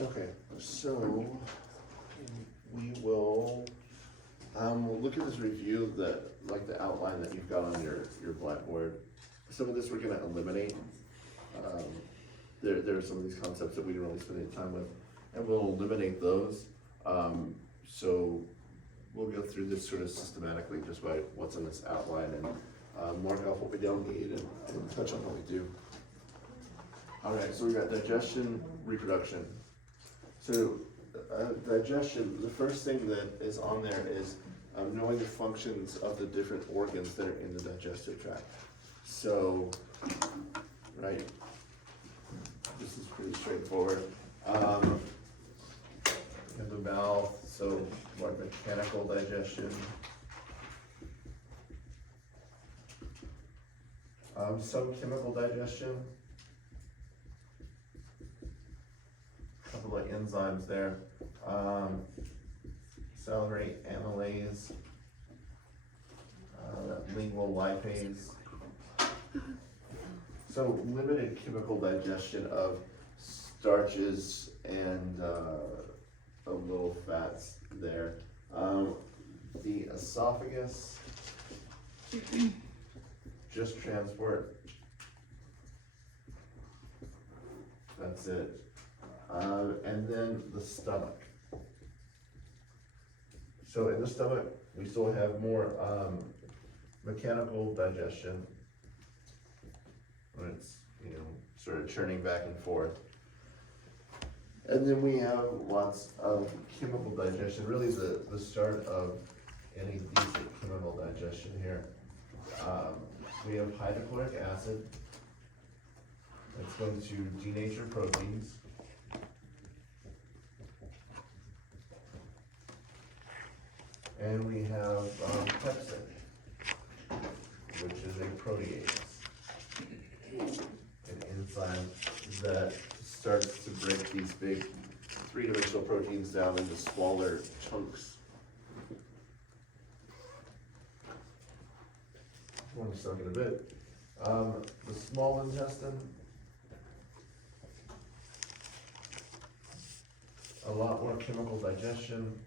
Okay, so we will, we'll look at this review that, like the outline that you've got on your blackboard. Some of this we're gonna eliminate. There are some of these concepts that we didn't really spend any time with, and we'll eliminate those. So we'll go through this sort of systematically just by what's in this outline and mark off what we don't need and touch on what we do. All right, so we got digestion, reproduction. So digestion, the first thing that is on there is knowing the functions of the different organs that are in the digestive tract. So, right, this is pretty straightforward. We have the mouth, so like mechanical digestion. Some chemical digestion. Couple of enzymes there. Salivary amylase, lingual lipase. So limited chemical digestion of starches and a little fats there. The esophagus, just transport. That's it. And then the stomach. So in the stomach, we still have more mechanical digestion. When it's, sort of churning back and forth. And then we have lots of chemical digestion, really the start of any decent chemical digestion here. We have hydrochloric acid. It's going to denature proteins. And we have pepsin, which is a protease, an enzyme that starts to break these big three-dimensional proteins down into smaller chunks. I want to talk in a bit. The small intestine, a lot more chemical digestion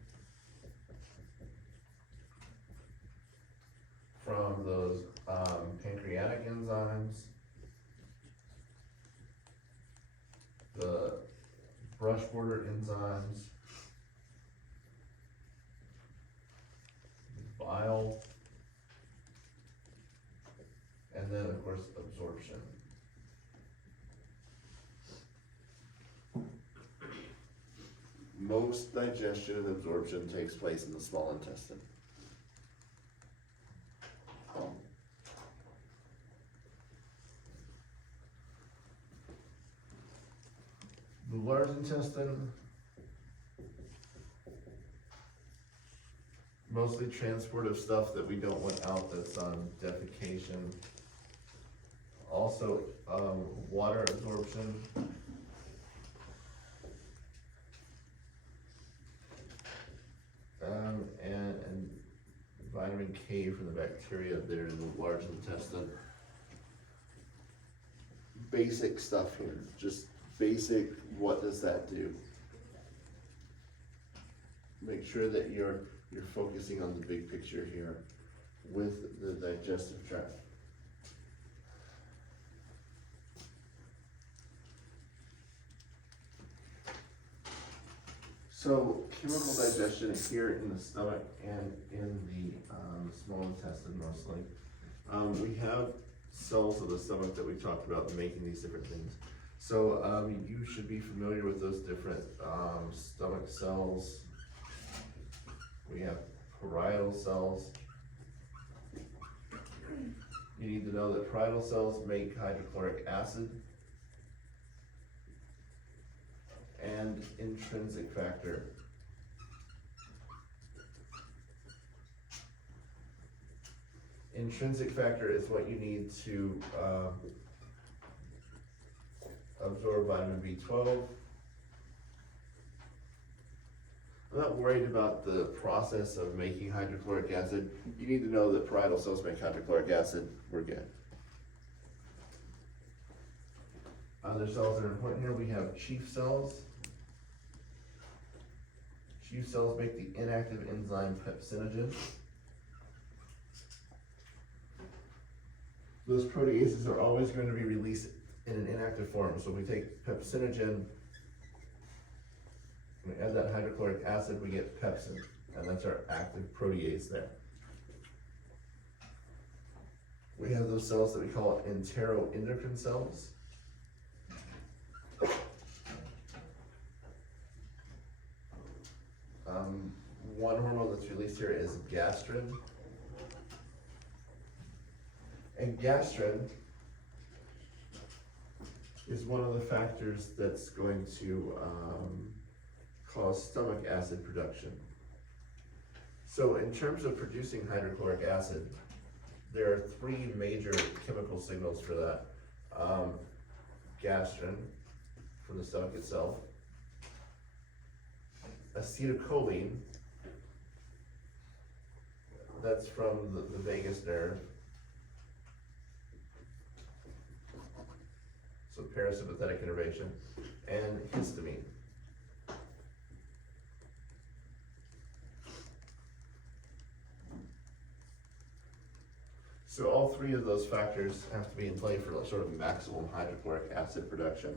from those pancreatic enzymes, the brush border enzymes, bile, and then of course absorption. Most digestion and absorption takes place in the small intestine. The large intestine, mostly transport of stuff that we don't want out, that's defecation. Also, water absorption. And vitamin K for the bacteria there in the large intestine. Basic stuff here, just basic, what does that do? Make sure that you're focusing on the big picture here with the digestive tract. So chemical digestion is here in the stomach and in the small intestine mostly. We have cells of the stomach that we talked about making these different things. So you should be familiar with those different stomach cells. We have parietal cells. You need to know that parietal cells make hydrochloric acid and intrinsic factor. Intrinsic factor is what you need to absorb vitamin B12. I'm not worried about the process of making hydrochloric acid. You need to know that parietal cells make hydrochloric acid. We're good. Other cells that are important here, we have chief cells. few cells make the inactive enzyme pepsinogen. Those proteases are always going to be released in an inactive form. So if we take pepsinogen, we add that hydrochloric acid, we get pepsin, and that's our active protease there. We have those cells that we call enteroendocrine cells. One hormone that's released here is gastrin. And gastrin is one of the factors that's going to cause stomach acid production. So in terms of producing hydrochloric acid, there are three major chemical signals for that. Gastrin from the stomach itself, acetylcholine, that's from the vagus nerve, so parasympathetic innervation, and histamine. So all three of those factors have to be in play for sort of maximum hydrochloric acid production.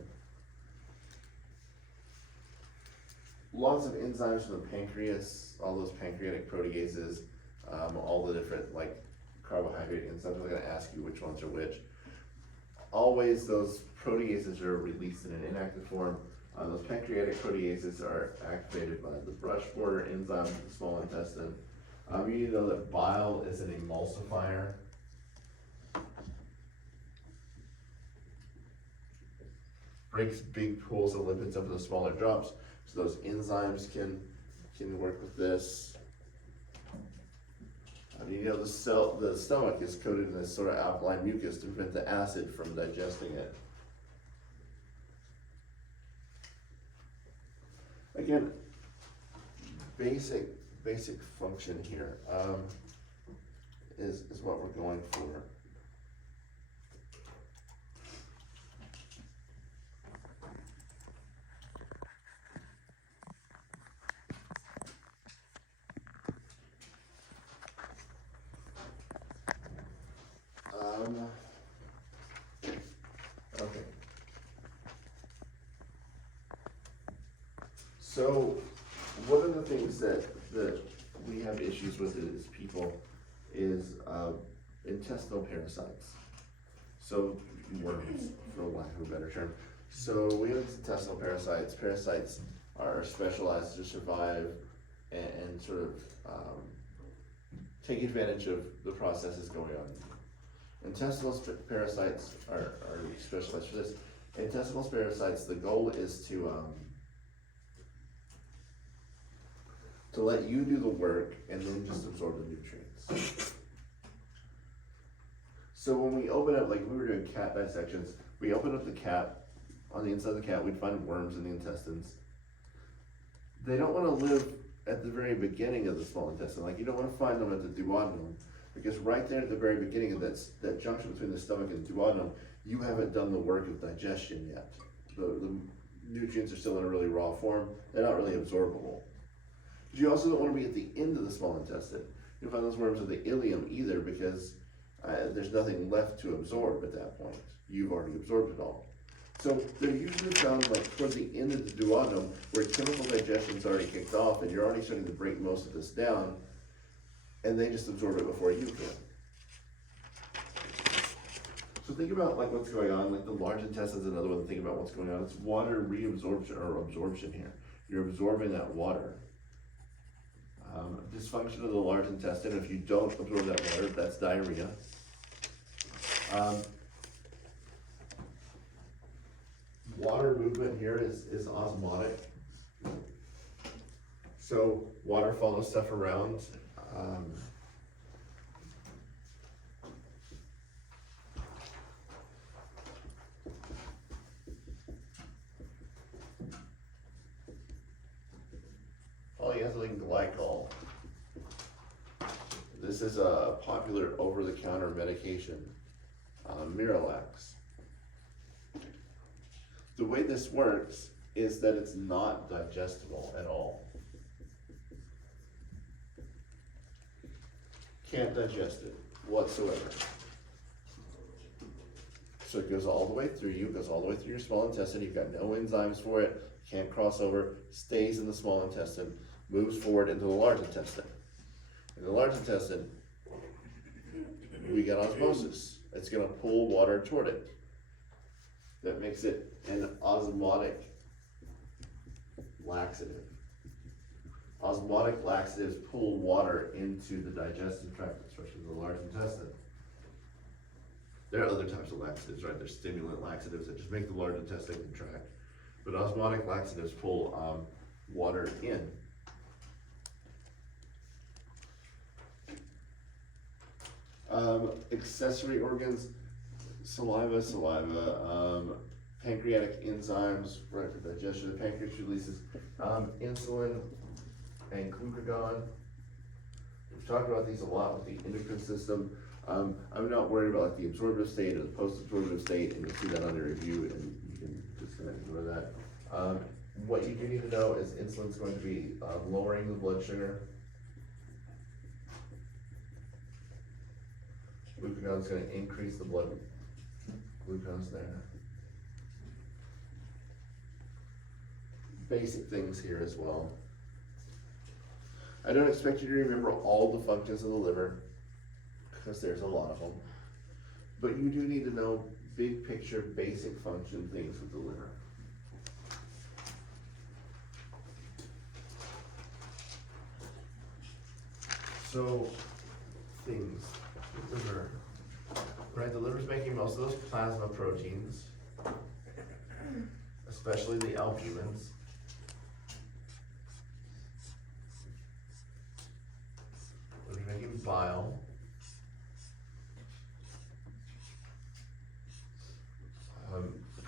Lots of enzymes from the pancreas, all those pancreatic proteases, all the different like carbohydrate enzymes. I'm going to ask you which ones are which. Always those proteases are released in an inactive form. Those pancreatic proteases are activated by the brush border enzyme in the small intestine. You need to know that bile is an emulsifier. Breaks big pools of lipids up into smaller drops, so those enzymes can work with this. You know, the stomach is coated in this sort of alkaline mucus to prevent the acid from digesting it. Again, basic function here is what we're going for. Okay. So one of the things that we have issues with as people is intestinal parasites. So worms, for lack of a better term. So we have intestinal parasites. Parasites are specialized to survive and sort of take advantage of the processes going on. Intestinal parasites are specialized for this. Intestinal parasites, the goal is to let you do the work and then just absorb the nutrients. So when we open up, like we were doing cat dissections, we open up the cat, on the inside of the cat, we'd find worms in the intestines. They don't want to live at the very beginning of the small intestine. Like you don't want to find them at the duodenum, because right there at the very beginning of that junction between the stomach and the duodenum, you haven't done the work of digestion yet. The nutrients are still in a really raw form. They're not really absorbable. But you also don't want to be at the end of the small intestine. You don't find those worms in the ileum either, because there's nothing left to absorb at that point. You've already absorbed it all. So they're usually found like towards the end of the duodenum, where chemical digestion's already kicked off and you're already starting to break most of this down, and they just absorb it before you can. So think about like what's going on, like the large intestine is another one to think about what's going on. It's water reabsorption or absorption here. You're absorbing that water. Dysfunction of the large intestine, if you don't absorb that water, that's diarrhea. Water movement here is osmotic. So water follows stuff around. Polyethylene glycol. This is a popular over-the-counter medication, Miralax. The way this works is that it's not digestible at all. can't digest it whatsoever. So it goes all the way through you, goes all the way through your small intestine, you've got no enzymes for it, can't cross over, stays in the small intestine, moves forward into the large intestine. In the large intestine, we get osmosis. It's gonna pull water toward it. That makes it an osmotic laxative. Osmotic laxatives pull water into the digestive tract, especially the large intestine. There are other types of laxatives, right? There's stimulant laxatives that just make the large intestine contract. But osmotic laxatives pull water in. Accessory organs, saliva, pancreatic enzymes, right, for digestion. The pancreas releases insulin and glucagon. We've talked about these a lot with the endocrine system. I'm not worried about like the absorptive state or the post-absorptive state, and you'll see that on the review, and you can just kind of ignore that. What you do need to know is insulin's going to be lowering the blood sugar. Glucagon is going to increase the blood glucose there. Basic things here as well. I don't expect you to remember all the functions of the liver, because there's a lot of them. But you do need to know big picture, basic function things with the liver. So, things, the liver, right? The liver's making most of those plasma proteins, especially the albumins. We're making bile.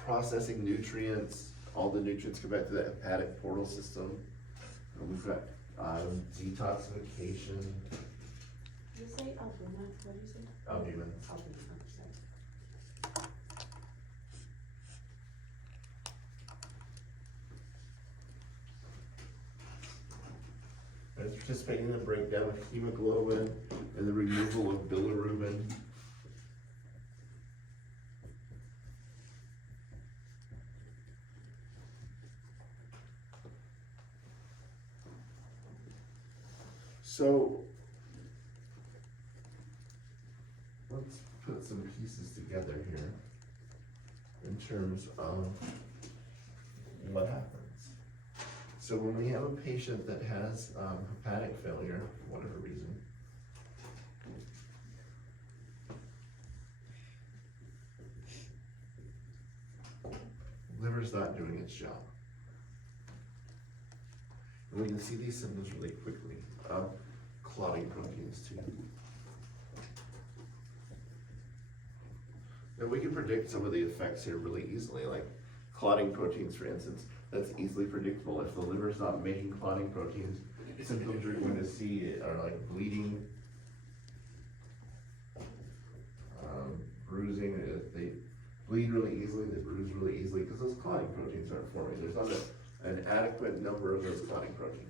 Processing nutrients, all the nutrients come back to the hepatic portal system. And we've got detoxification. Did you say albumin? What did you say? Albumin. Albumin, sorry. And it's participating in the breakdown of hemoglobin and the removal of bilirubin. So, let's put some pieces together here in terms of what happens. So when we have a patient that has hepatic failure, for whatever reason, liver's not doing its job. And we can see these symptoms really quickly. Clotting proteins too. And we can predict some of the effects here really easily, like clotting proteins, for instance. That's easily predictable. If the liver's not making clotting proteins, symptoms you're going to see are like bleeding, bruising. They bleed really easily, they bruise really easily because those clotting proteins aren't forming. There's not an adequate number of those clotting proteins.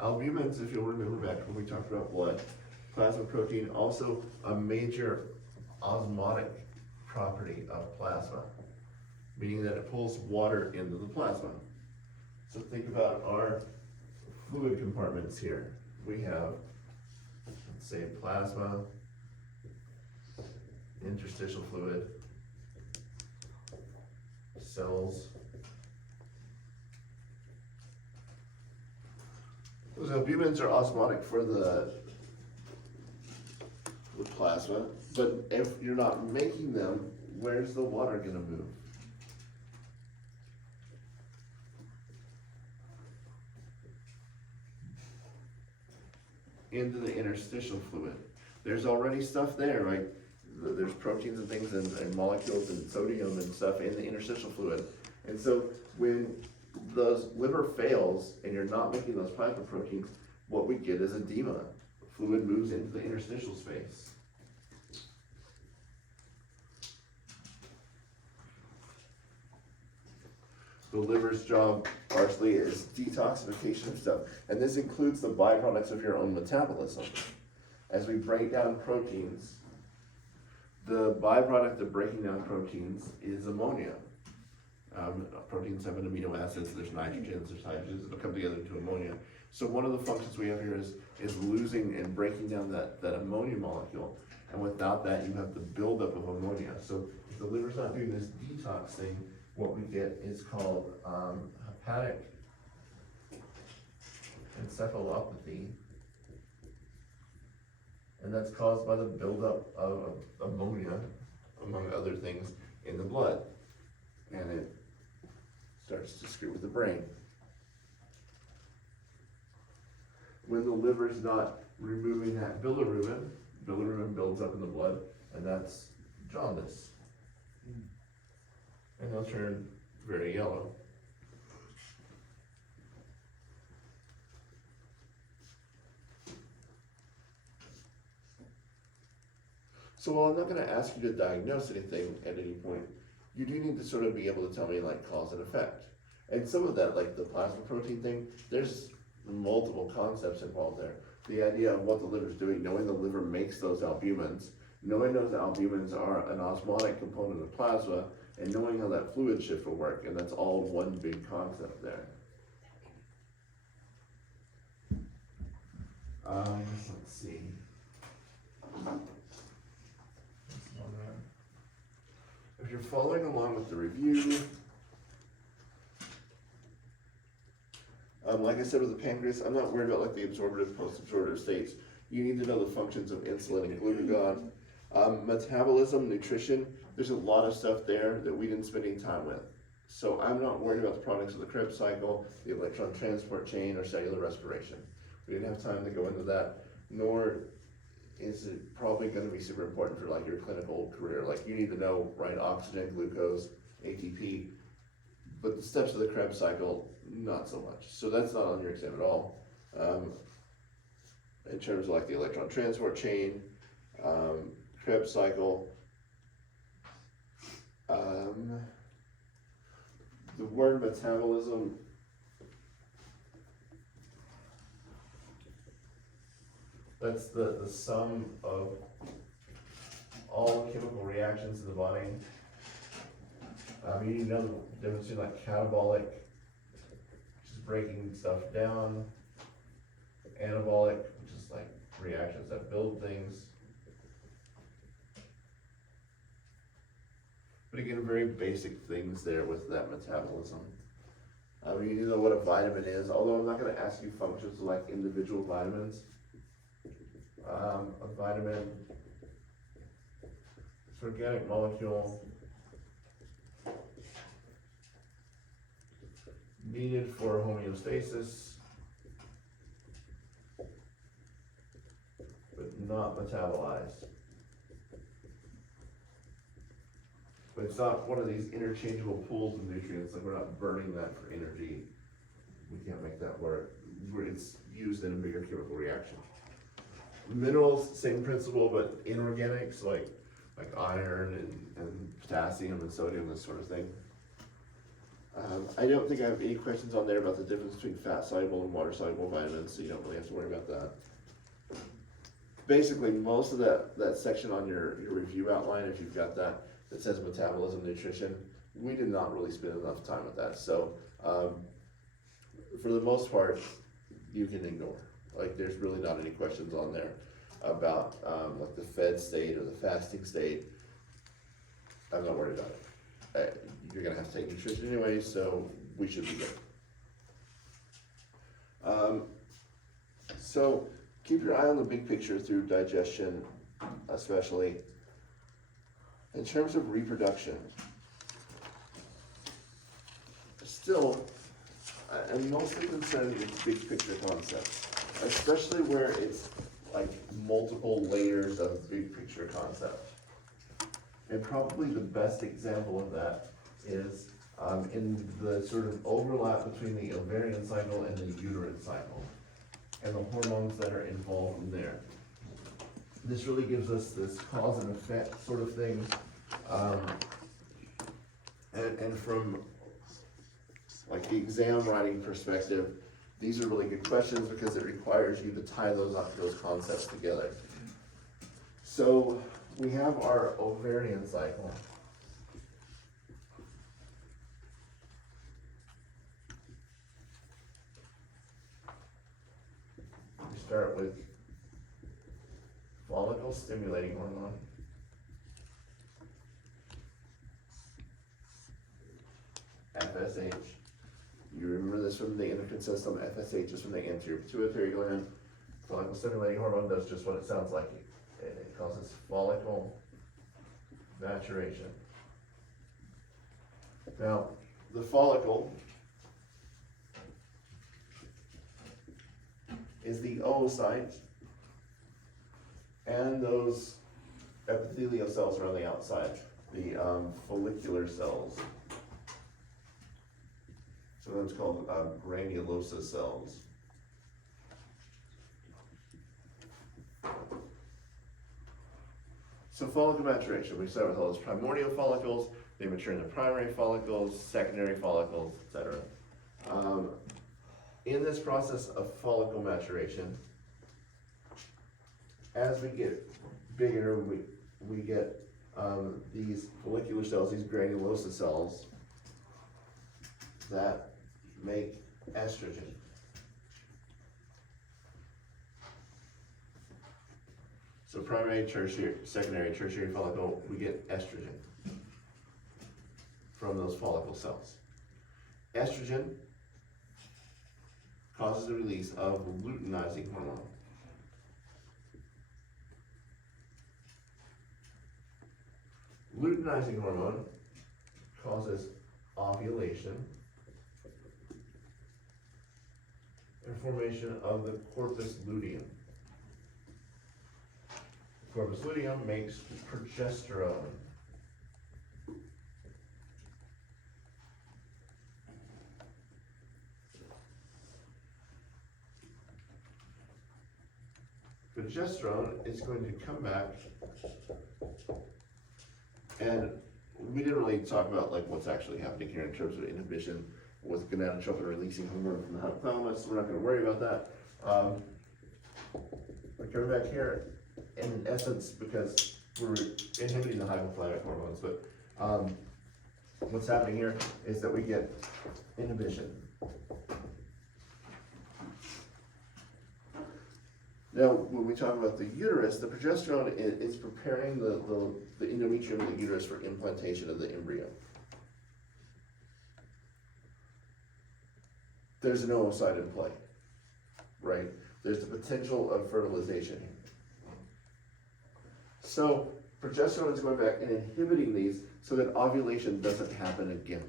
Albumins, if you'll remember back when we talked about blood, plasma protein, also a major osmotic property of plasma, meaning that it pulls water into the plasma. So think about our fluid compartments here. We have, let's say, plasma, interstitial fluid, cells. Those albumins are osmotic for the plasma, but if you're not making them, where's the water going to move? Into the interstitial fluid. There's already stuff there, right? There's proteins and things and molecules and sodium and stuff in the interstitial fluid. And so when the liver fails and you're not making those plasma proteins, what we get is edema. Fluid moves into the interstitial space. The liver's job largely is detoxification of stuff, and this includes the byproducts of your own metabolism. As we break down proteins, the byproduct of breaking down proteins is ammonia. Proteins have amino acids, there's nitrogens, there's hydrogens that come together into ammonia. So one of the functions we have here is losing and breaking down that ammonia molecule. And without that, you have the buildup of ammonia. So if the liver's not doing this detox thing, what we get is called hepatic encephalopathy. And that's caused by the buildup of ammonia, among other things, in the blood. And it starts to screw with the brain. When the liver's not removing that bilirubin builds up in the blood, and that's jaundice. And they'll turn very yellow. So while I'm not going to ask you to diagnose anything at any point, you do need to sort of be able to tell me like cause and effect. And some of that, like the plasma protein thing, there's multiple concepts involved there. The idea of what the liver's doing, knowing the liver makes those albumins, knowing those albumins are an osmotic component of plasma, and knowing how that fluid shift will work, and that's all one big concept there. Let's see. If you're following along with the review, like I said with the pancreas, I'm not worried about like the absorptive, post-absorptive states. You need to know the functions of insulin and glucagon. Metabolism, nutrition, there's a lot of stuff there that we didn't spend any time with. So I'm not worried about the products of the Krebs cycle, the electron transport chain, or cellular respiration. We didn't have time to go into that, nor is it probably going to be super important for like your clinical career. Like you need to know, right, oxygen, glucose, ATP, but the steps of the Krebs cycle, not so much. So that's not on your exam at all. In terms of like the electron transport chain, Krebs cycle, the word metabolism, that's the sum of all chemical reactions in the body. You need to know the difference between like catabolic, which is breaking stuff down, anabolic, which is like reactions that build things. But again, very basic things there with that metabolism. You need to know what a vitamin is, although I'm not going to ask you functions like individual vitamins. A vitamin, it's an organic molecule needed for homeostasis, but not metabolized. But it's not one of these interchangeable pools of nutrients, like we're not burning that for energy. We can't make that work. It's used in a bigger chemical reaction. Minerals, same principle, but inorganics, like iron and potassium and sodium, this sort of thing. I don't think I have any questions on there about the difference between fat-soluble and water-soluble vitamins, so you don't really have to worry about that. Basically, most of that section on your review outline, if you've got that says metabolism, nutrition, we did not really spend enough time with that. So for the most part, you can ignore. Like there's really not any questions on there about like the fed state or the fasting state. I'm not worried about it. You're gonna have to take nutrition anyway, so we should be good. So keep your eye on the big picture through digestion, especially. In terms of reproduction, still, I'm mostly concerned with big picture concepts, especially where it's like multiple layers of big picture concept. And probably the best example of that is in the sort of overlap between the ovarian cycle and the uterine cycle, and the hormones that are involved in there. This really gives us this cause and effect sort of thing. And from like the exam writing perspective, these are really good questions because it requires you to tie those concepts together. So we have our ovarian cycle. We start with follicle stimulating hormone. FSH. You remember this from the endocrine system. FSH is from the anterior pituitary gland. Follicle stimulating hormone does just what it sounds like. It causes follicle maturation. Now, the follicle is the oocyte and those epithelial cells are on the outside, the follicular cells. Sometimes called granulosa cells. So follicle maturation, we start with all those primordial follicles, they mature into primary follicles, secondary follicles, etc. In this process of follicle maturation, as we get bigger, we get these follicular cells, these granulosa cells, that make estrogen. So primary, tertiary, secondary, tertiary follicle, we get estrogen from those follicle cells. Estrogen causes the release of luteinizing hormone. Luteinizing hormone causes ovulation and formation of the corpus luteum. Corpus luteum makes progesterone. Progesterone is going to come back, and we didn't really talk about like what's actually happening here in terms of inhibition with gonadotropin releasing hormone from the hypothalamus. We're not going to worry about that. We're coming back here in essence because we're inhibiting the hypothalamic hormones, but what's happening here is that we get inhibition. Now, when we talk about the uterus, the progesterone is preparing the endometrium of the uterus for implantation of the embryo. There's an oocyte in play, right? There's the potential of fertilization. So progesterone is going back and inhibiting these so that ovulation doesn't happen again.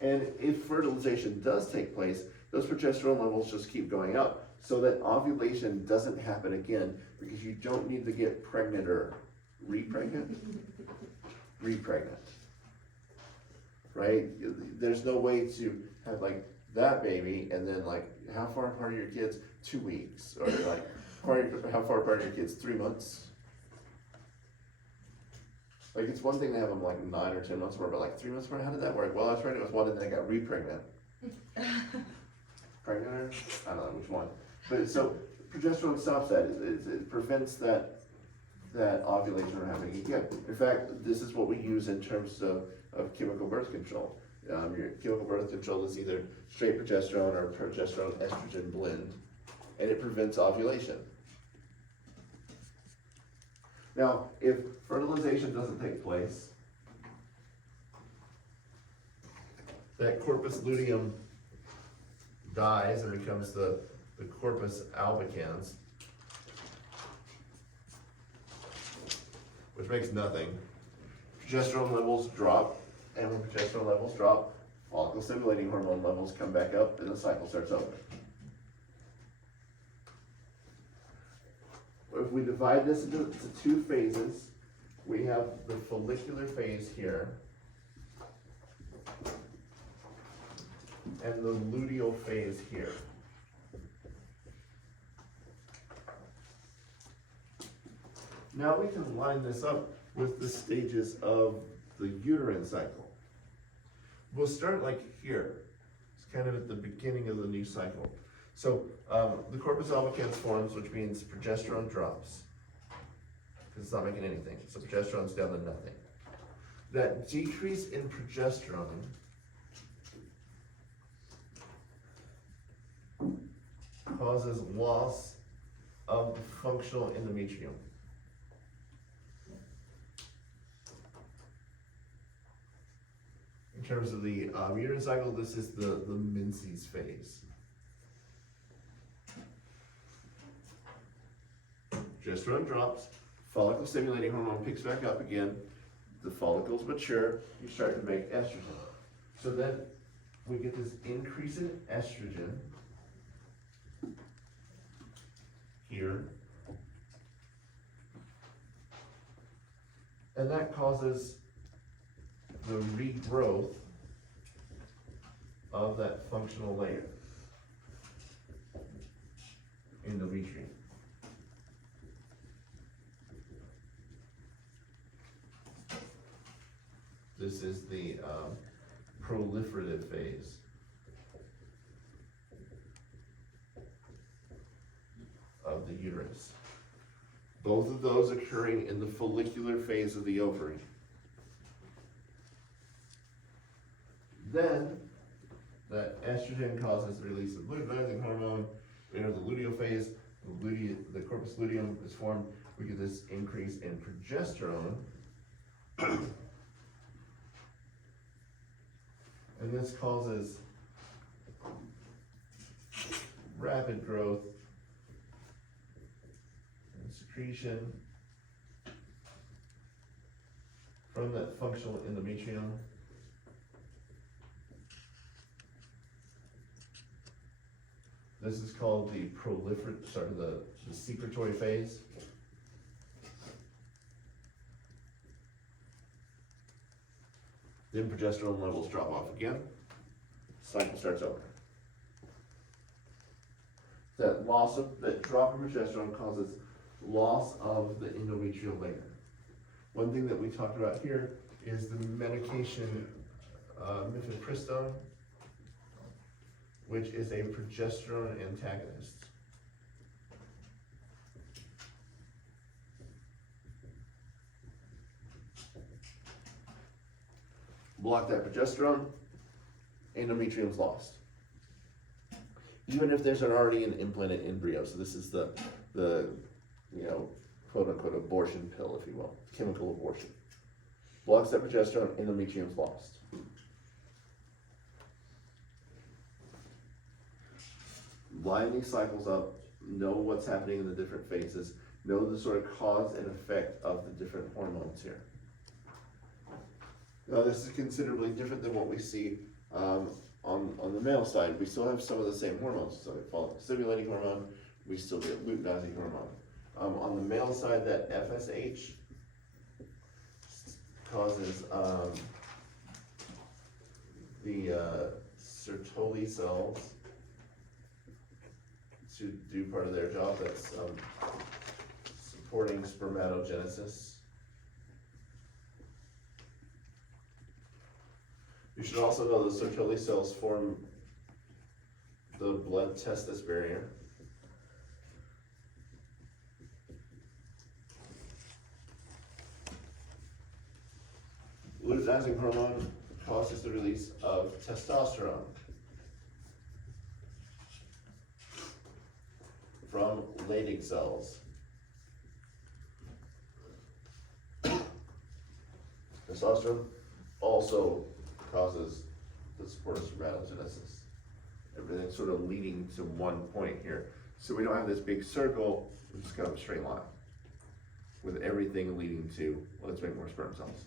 And if fertilization does take place, those progesterone levels just keep going up so that ovulation doesn't happen again, because you don't need to get pregnant or repregnant, right? There's no way to have like that baby and then like how far apart are your kids? 2 weeks, or like how far apart are your kids? 3 months. Like it's one thing to have them like 9 or 10 months apart, but like 3 months apart, how did that work? Well, I was pregnant with one and then I got repregnant. Pregnant or? I don't know which one. But so progesterone stops that. It prevents that ovulation from happening again. In fact, this is what we use in terms of chemical birth control. Your chemical birth control is either straight progesterone or progesterone estrogen blend, and it prevents ovulation. Now, if fertilization doesn't take place, that corpus luteum dies and becomes the corpus albicans, which makes nothing. Progesterone levels drop, and when progesterone levels drop, follicle stimulating hormone levels come back up and the cycle starts over. If we divide this into 2 phases, we have the follicular phase here and the luteal phase here. Now we can line this up with the stages of the uterine cycle. we'll start like here. It's kind of at the beginning of the new cycle. So the corpus albicans forms, which means progesterone drops. Because it's not making anything. So progesterone's down to nothing. That decrease in progesterone causes loss of the functional endometrium. In terms of the uterine cycle, this is the menses phase. Progesterone drops, follicle stimulating hormone picks back up again, the follicles mature, you start to make estrogen. So then we get this increase in estrogen here, and that causes the regrowth of that functional layer, endometrium. This is the proliferative phase. Of the uterus. Both of those occurring in the follicular phase of the ovary. Then, that estrogen causes the release of luteinizing hormone. We enter the luteal phase. The corpus luteum is formed. We get this increase in progesterone. And this causes rapid growth and secretion from that functional endometrium. This is called the the secretory phase. Then progesterone levels drop off again. Cycle starts over. That drop in progesterone causes loss of the endometrial layer. One thing that we talked about here is the medication mifepristone, which is a progesterone antagonist. Block that progesterone, endometrium's lost. Even if there's already an implanted embryo, so this is the quote unquote abortion pill, if you will, chemical abortion. Blocks that progesterone, endometrium's lost. Line these cycles up, know what's happening in the different phases, know the sort of cause and effect of the different hormones here. Now this is considerably different than what we see on the male side. We still have some of the same hormones. So follicle stimulating hormone, we still get luteinizing hormone. On the male side, that FSH causes the Sertoli cells to do part of their job. That's supporting spermatogenesis. You should also know the Sertoli cells form the blood testis barrier. Luteinizing hormone causes the release of testosterone from Leydig cells. Testosterone also causes the support of spermatogenesis. Everything's sort of leading to one point here. So we don't have this big circle, we just got a straight line with everything leading to, let's make more sperm cells.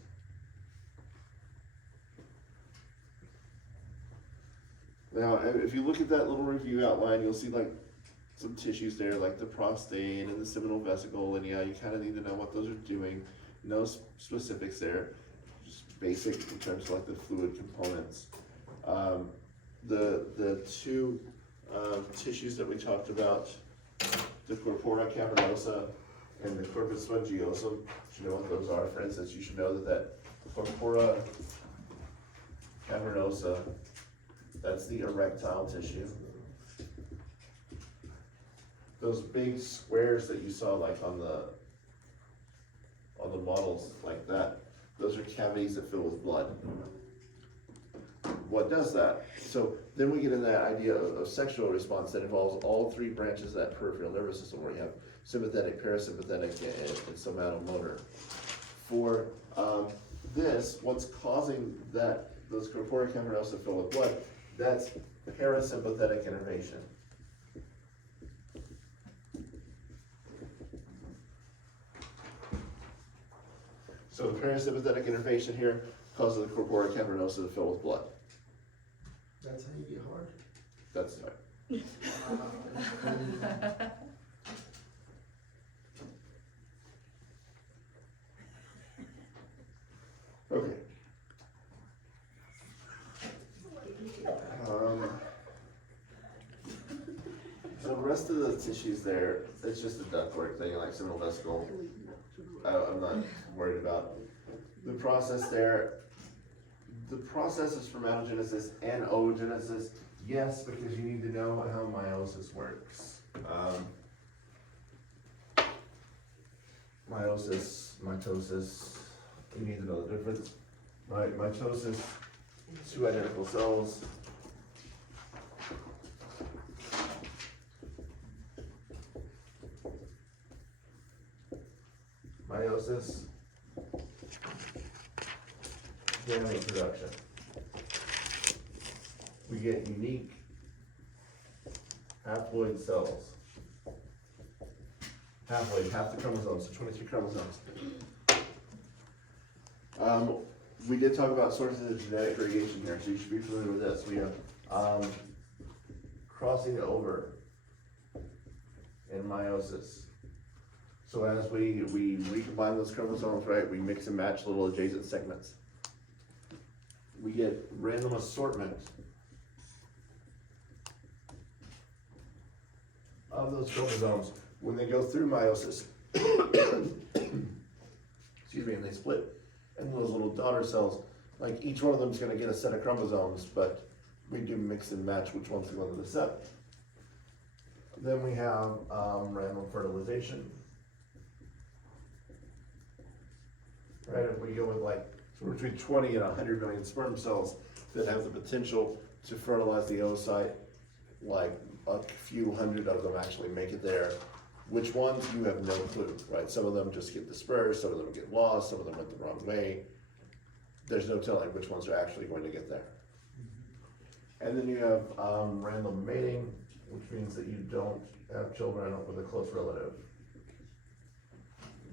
Now, if you look at that little review outline, you'll see like some tissues there, like the prostate and the seminal vesicle, and yeah, you kind of need to know what those are doing. No specifics there, just basic in terms of like the fluid components. The two tissues that we talked about, the corpora cavernosa and the corpus spongiosum, you know what those are. For instance, you should know that corpora cavernosa, that's the erectile tissue. Those big squares that you saw like on the models like that, those are cavities that fill with blood. What does that? So then we get in that idea of sexual response that involves all three branches of that peripheral nervous system, where you have sympathetic, parasympathetic, and somatomotor. For this, what's causing those corpora cavernosa to fill with blood, that's parasympathetic innervation. So the parasympathetic innervation here causes the corpora cavernosa to fill with blood. That's how you get hard. That's right. Okay. The rest of the tissues there, it's just a ductwork thing, like seminal vesicle. I'm not worried about the process there. The process is spermatogenesis and oogenesis. Yes, because you need to know how meiosis works. Meiosis, mitosis, you need to know the difference. Right, mitosis, two identical cells. Meiosis, gamete production. We get unique haploid cells. Haploid, half the chromosomes, so 23 chromosomes. We did talk about sources of genetic variation here, so you should be familiar with this. We have crossing over in meiosis. So as we recombine those chromosomes, right, we mix and match little adjacent segments. We get random assortment of those chromosomes when they go through meiosis. Excuse me, and they split. And those little daughter cells, like each one of them is going to get a set of chromosomes, but we do mix and match which ones go into the set. Then we have random fertilization. Right, if we go with like somewhere between 20 and 100 million sperm cells that have the potential to fertilize the oocyte, like a few hundred of them actually make it there. Which ones, you have no clue, right? Some of them just get dispersed, some of them get lost, some of them went the wrong way. There's no telling which ones are actually going to get there. And then you have random mating, which means that you don't have children with a close relative.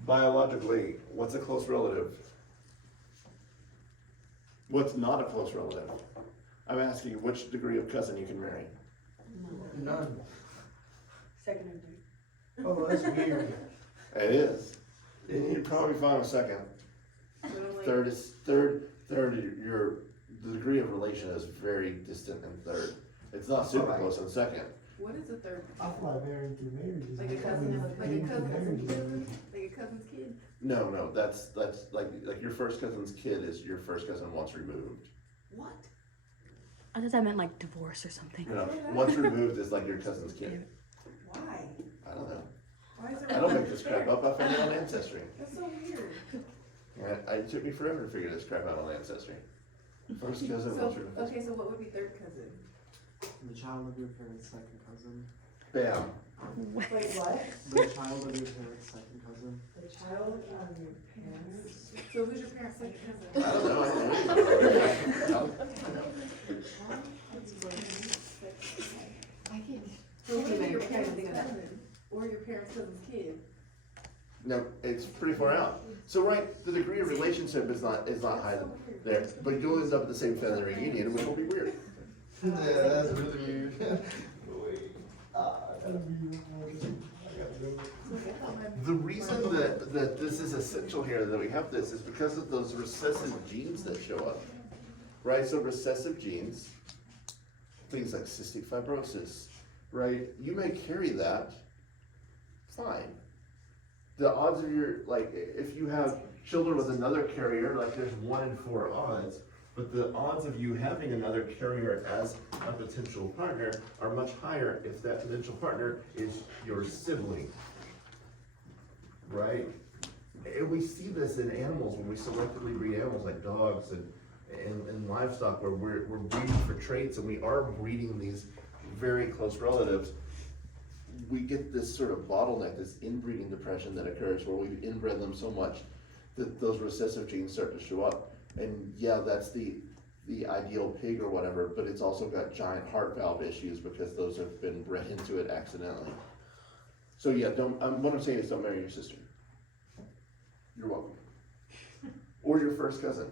Biologically, what's a close relative? What's not a close relative? I'm asking you which degree of cousin you can marry. None. Second and third. Oh, that's weird. It is. And you'd probably find a second. Third, the degree of relation is very distant in third. It's not super close in second. What is a third? I fly married through marriages. Like a cousin, like a cousin's kid? No, that's like your first cousin's kid is your first cousin once removed. What? I thought that meant like divorce or something. You know, once removed is like your cousin's kid. Why? I don't know. Why is it? I don't make this crap up. I found it on Ancestry. That's so weird. It took me forever to figure this crap out on Ancestry. First cousin, So, once removed. okay, so what would be third cousin? The child of your parents' second cousin. Bam. Wait, what? The child of your parents' second cousin. The child of your parents? So who's your parents' second I cousin? don't know. I can't. So what would be your parents' cousin? Or your parents' cousin's kid? No, it's pretty far out. So right, the degree of relationship is not high there, but you'll end up at the same family reunion, which will be weird. Yeah, that's really weird. The reason that this is essential here, that we have this, is because of those recessive genes that show up. Right, so recessive genes, things like cystic fibrosis, right? You may carry that, fine. The odds of if you have children with another carrier, like there's 1 in 4 odds, But the odds of you having another carrier as a potential partner are much higher if that potential partner is your sibling, right? And we see this in animals when we selectively breed animals like dogs and livestock where we're breeding for traits and we are breeding these very close relatives. We get this sort of bottleneck, this inbreeding depression that occurs where we've inbred them so much that those recessive genes start to show up. And yeah, that's the ideal pig or whatever, but it's also got giant heart valve issues because those have been bred into it accidentally. So yeah, what I'm saying is don't marry your sister. You're welcome. Or your first cousin.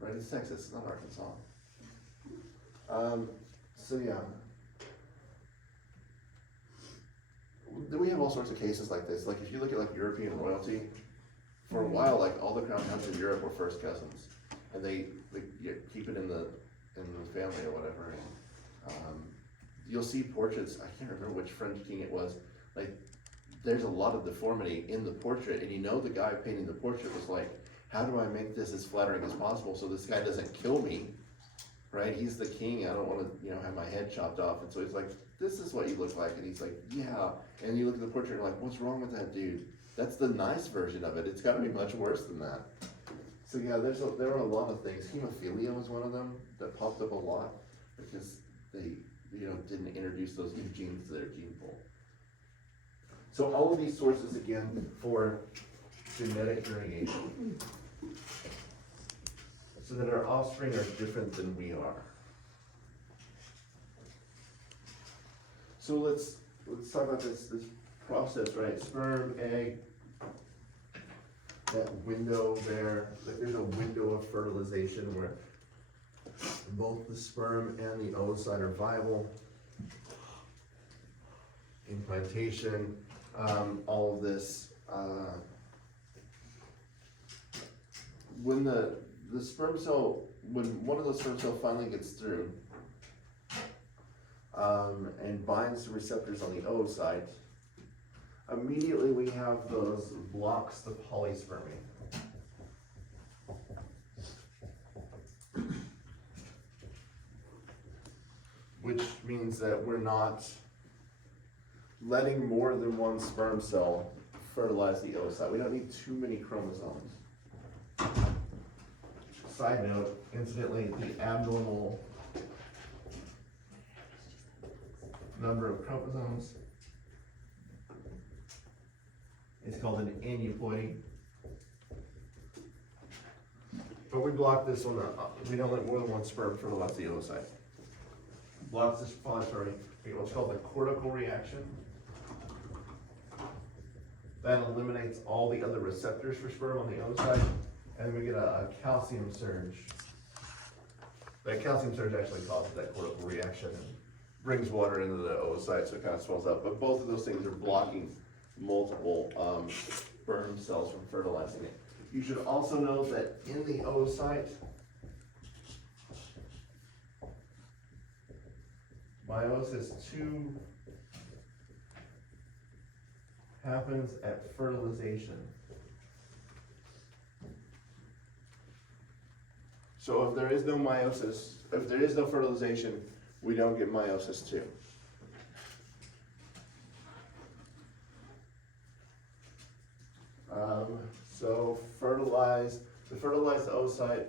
Right, it's Texas, it's not Arkansas. So yeah. Then we have all sorts of cases like this. Like if you look at like European royalty, for a while, like all the crown counts in Europe were first cousins, and they keep it in the family or whatever. And, you'll see portraits. I can't remember which French king it was. Like there's a lot of deformity in the portrait, and you know the guy painting the portrait was like, how do I make this as flattering as possible so this guy doesn't kill me? Right? He's the king. I don't want to, have my head chopped off. And so he's like, this is what you look like. And he's like, yeah. And you look at the portrait and you're like, what's wrong with that dude? That's the nice version of it. It's got to be much worse than that. So yeah, there are a lot of things. Hemophilia was one of them that popped up a lot because they, didn't introduce those new genes to their gene pool. So all of these sources again for genetic variation, so that our offspring are different than we are. So let's talk about this process, right? Sperm, egg, that window there. Like there's a window of fertilization where both the sperm and the oocyte are viable. Implantation, all of this. When the sperm cell, when one of those sperm cells finally gets through and binds to receptors on the oocyte, immediately we have those blocks to polyspermy. Which means that we're not letting more than one sperm cell fertilize the oocyte. We don't need too many chromosomes. Side note, incidentally, the abnormal number of chromosomes is called an aneuploidy. But we block this one up. We don't let more than one sperm fertilize the oocyte. Blocks this polymerase. We get what's called the cortical reaction. That eliminates all the other receptors for sperm on the oocyte, and we get a calcium surge. That calcium surge actually causes that cortical reaction and brings water into the oocyte, so it kind of swells up. But both of those things are blocking multiple sperm cells from fertilizing it. You should also know that in the oocyte, meiosis 2 happens at fertilization. So if there is no meiosis, if there is no fertilization, we don't get meiosis 2. So to fertilize the oocyte,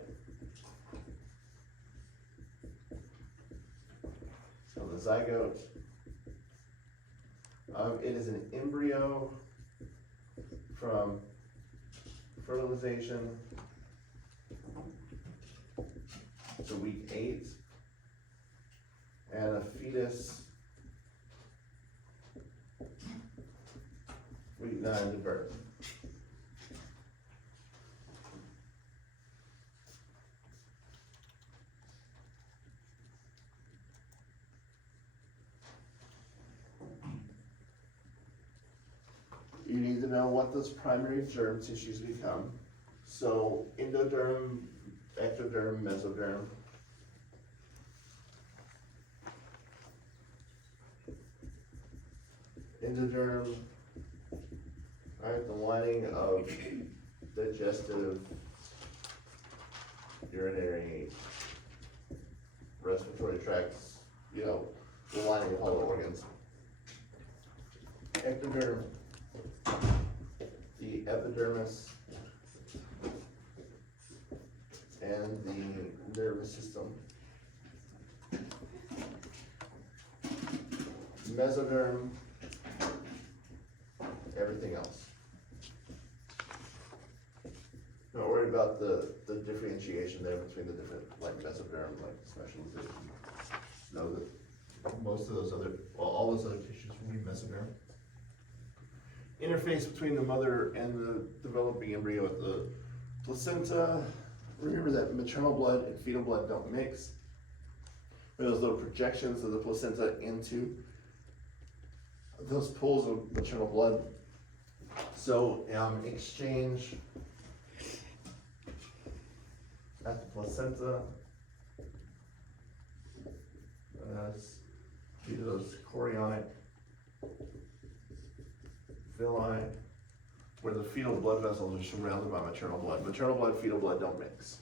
so the zygote, it is an embryo from fertilization to week 8, and a fetus week 9 to birth. You need to know what those primary germ tissues become. So endoderm, ectoderm, mesoderm. Endoderm, right, the lining of digestive urinary, respiratory tracts, you know, the lining of all the organs. Ectoderm, the epidermis, and the nervous system. Mesoderm, everything else. Not worried about the differentiation there between the different, like mesoderm, like specialization. Know that most of those other, well, all those other tissues will be mesoderm. Interface between the mother and the developing embryo at the placenta. Remember that maternal blood and fetal blood don't mix. Those little projections of the placenta into those pools of maternal blood. So exchange at the placenta as those chorionic villi, where the fetal blood vessels are surrounded by maternal blood. Maternal blood, fetal blood don't mix.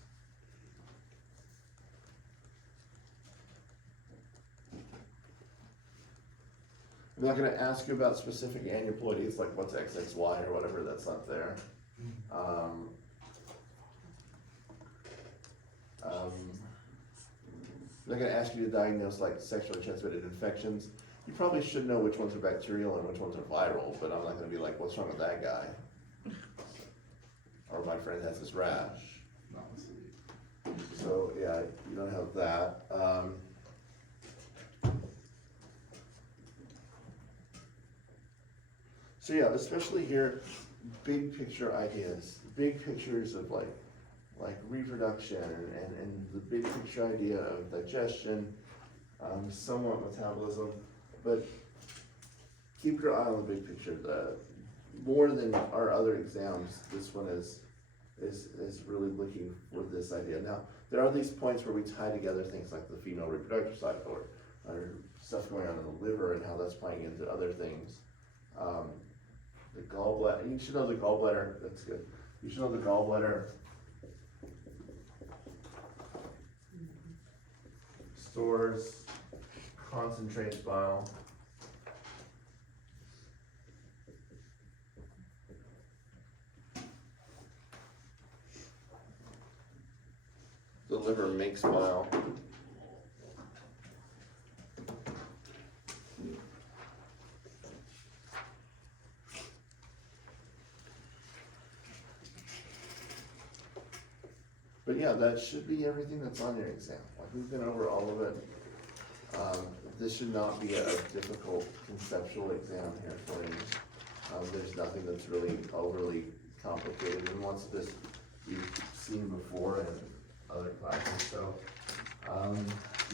I'm not gonna ask you about specific aneuploidies, like what's XXY or whatever, that's not there. I'm not gonna ask you to diagnose like sexually transmitted infections. You probably should know which ones are bacterial and which ones are viral, but I'm not gonna be like, what's wrong with that guy? Or my friend has this rash. So, yeah, you don't have that. So yeah, especially here, big picture ideas, big pictures of like reproduction and the big picture idea of digestion, somewhat metabolism, but keep your eye on the big picture. More than our other exams, this one is really looking for this idea. Now, there are these points where we tie together things like the female reproductive cycle or stuff going on in the liver and how that's playing into other things. The gallbladder, you should know the gallbladder, that's good. You should know the gallbladder stores, concentrates bile. The liver makes bile. But yeah, that should be everything that's on your exam. Like, we've been over all of it. This should not be a difficult conceptual exam here for you. There's nothing that's really overly complicated, and once this you've seen before in other classes. So,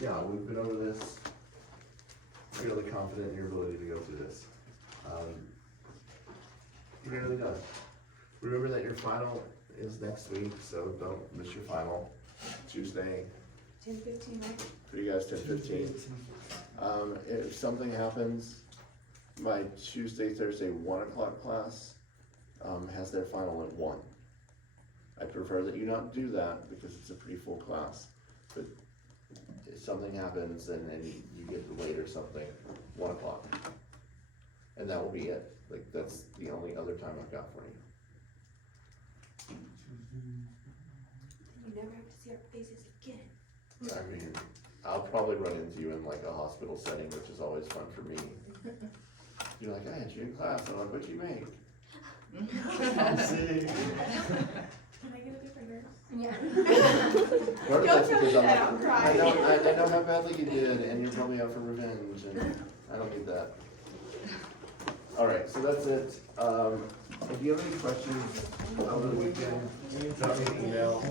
yeah, we've been over this. Fairly confident in your ability to go through this. You're nearly done. Remember that your final is next week, so don't miss your final. Tuesday. 10:15, right? For you guys, 10:15. If something happens, my Tuesday, Thursday, 1 o'clock class has their final at 1. I prefer that you not do that because it's a pretty full class. But if something happens and you get delayed or something, 1 o'clock. And that will be it. Like, that's the only other time I've got for you. You never have to see our faces again. I mean, I'll probably run into you in like a hospital setting, which is always fun for me. You're like, I had you in class, and I'm like, what'd you make? See? Can I get a different nurse? Yeah. Part of Don't that's tell because me I'm that, like, I'll cry. I know how badly you did, and you're probably out for revenge, and I don't need that. Alright, so that's it. If you have any questions over the weekend, drop me an email.